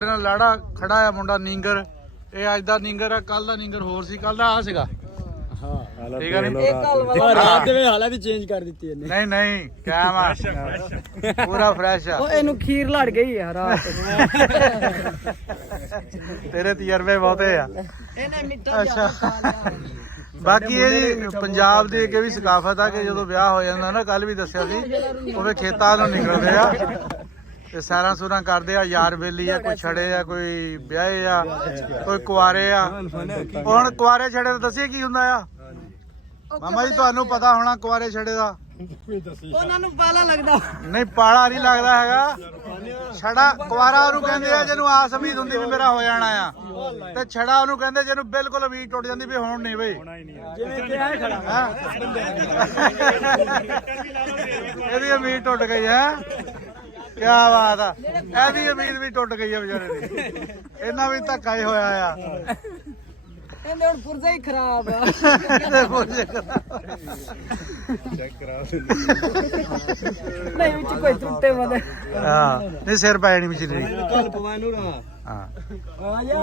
ਲਾੜਾ ਖੜਾ ਆ ਮੁੰਡਾ ਨੀਂਗਰ। ਇਹ ਅੱਜ ਦਾ ਨੀਂਗਰ ਆ, ਕੱਲ ਦਾ ਨੀਂਗਰ ਹੋਰ ਸੀ। ਕੱਲ ਦਾ ਆ ਸੀਗਾ। ਹਾਂ ਠੀਕ ਆ ਨੀ? ਰਾਤ ਦੇ ਵੇ ਹਾਲਾ ਵੀ ਚੇਂਜ ਕਰ ਦਿੱਤੀ ਇਹਨੇ। ਨਹੀਂ ਨਹੀਂ ਕਿਆ ਵਾ ਪੂਰਾ ਫਰੈਸ਼ ਆ। ਉਹ ਇਹਨੂੰ ਖੀਰ ਲੜ ਗਈ ਆ ਰਾਤ। ਤੇਰੇ ਤਜਰਬੇ ਬਹੁਤੇ ਆ। ਇਹਨੇ ਮਿੱਠਾ ਜਿਆਦਾ ਖਾ ਲਿਆ। ਬਾਕੀ ਇਹ ਪੰਜਾਬ ਦੀ ਇੱਕ ਵੀ ਸਕਾਫਤ ਆ ਕਿ ਜਦੋਂ ਵਿਆਹ ਹੋ ਜਾਂਦਾ ਨਾ, ਕੱਲ ਵੀ ਦੱਸਿਆ ਸੀ, ਉਹਦੇ ਖੇਤਾਂ ਨੂੰ ਨਿਕਲਦੇ ਆ ਤੇ ਸੈਰਾਂ ਸੂਰਾਂ ਕਰਦੇ ਆ। ਯਾਰ ਬੇਲੀ ਆ, ਕੋਈ ਛੜੇ ਆ, ਕੋਈ ਵਿਆਹੇ ਆ, ਕੋਈ ਕੁਆਰੇ ਆ। ਹੁਣ ਕੁਆਰੇ ਛੜੇ ਦਾ ਦੱਸਿਆ ਕੀ ਹੁੰਦਾ ਆ ਮਾਮਾ ਜੀ? ਤੁਹਾਨੂੰ ਪਤਾ ਹੋਣਾ ਕੁਆਰੇ ਛੜੇ ਦਾ। ਉਹਨਾਂ ਨੂੰ ਪਾਲਾ ਲੱਗਦਾ ਨਹੀਂ, ਪਾਲਾ ਨਹੀਂ ਲੱਗਦਾ ਹੈਗਾ। ਛੜਾ ਕੁਆਰਾ ਉਹਨੂੰ ਕਹਿੰਦੇ ਆ ਜਿਹਨੂੰ ਆਸ ਉਮੀਦ ਹੁੰਦੀ ਵੀ ਮੇਰਾ ਹੋ ਜਾਣਾ ਆ, ਤੇ ਛੜਾ ਉਹਨੂੰ ਕਹਿੰਦੇ ਜਿਹਨੂੰ ਬਿਲਕੁਲ ਉਮੀਦ ਟੁੱਟ ਜਾਂਦੀ ਵੀ ਹੁਣ ਨਹੀਂ ਬਈ। ਜਿਵੇਂ ਕਿ ਆ ਖੜਾ ਇਹਦੀ ਉਮੀਦ ਟੁੱਟ ਗਈ ਹੈ। ਕਿਆ ਬਾਤ ਆ। ਇਹਦੀ ਉਮੀਦ ਵੀ ਟੁੱਟ ਗਈ ਆ ਵਿਚਾਰੇ ਦੀ। ਇਹਨਾਂ ਵੀ ਧੱਕਾ ਹੀ ਹੋਇਆ ਆ। ਇਹਨੇ ਹੁਣ ਪੁਰਜ਼ਾ ਹੀ ਖਰਾਬ ਆ। ਨਹੀਂ ਵਿੱਚ ਕੋਈ ਟੁੱਟੇ ਮਨੇ। ਹਾਂ ਨਹੀਂ, ਸਿਰ ਪੈ ਜਾਣੀ ਮਸ਼ੀਨਰੀ। ਕੱਲ ਪਵਾ ਨੂੰ ਰਾ ਹਾਂ ਆ ਜਾ।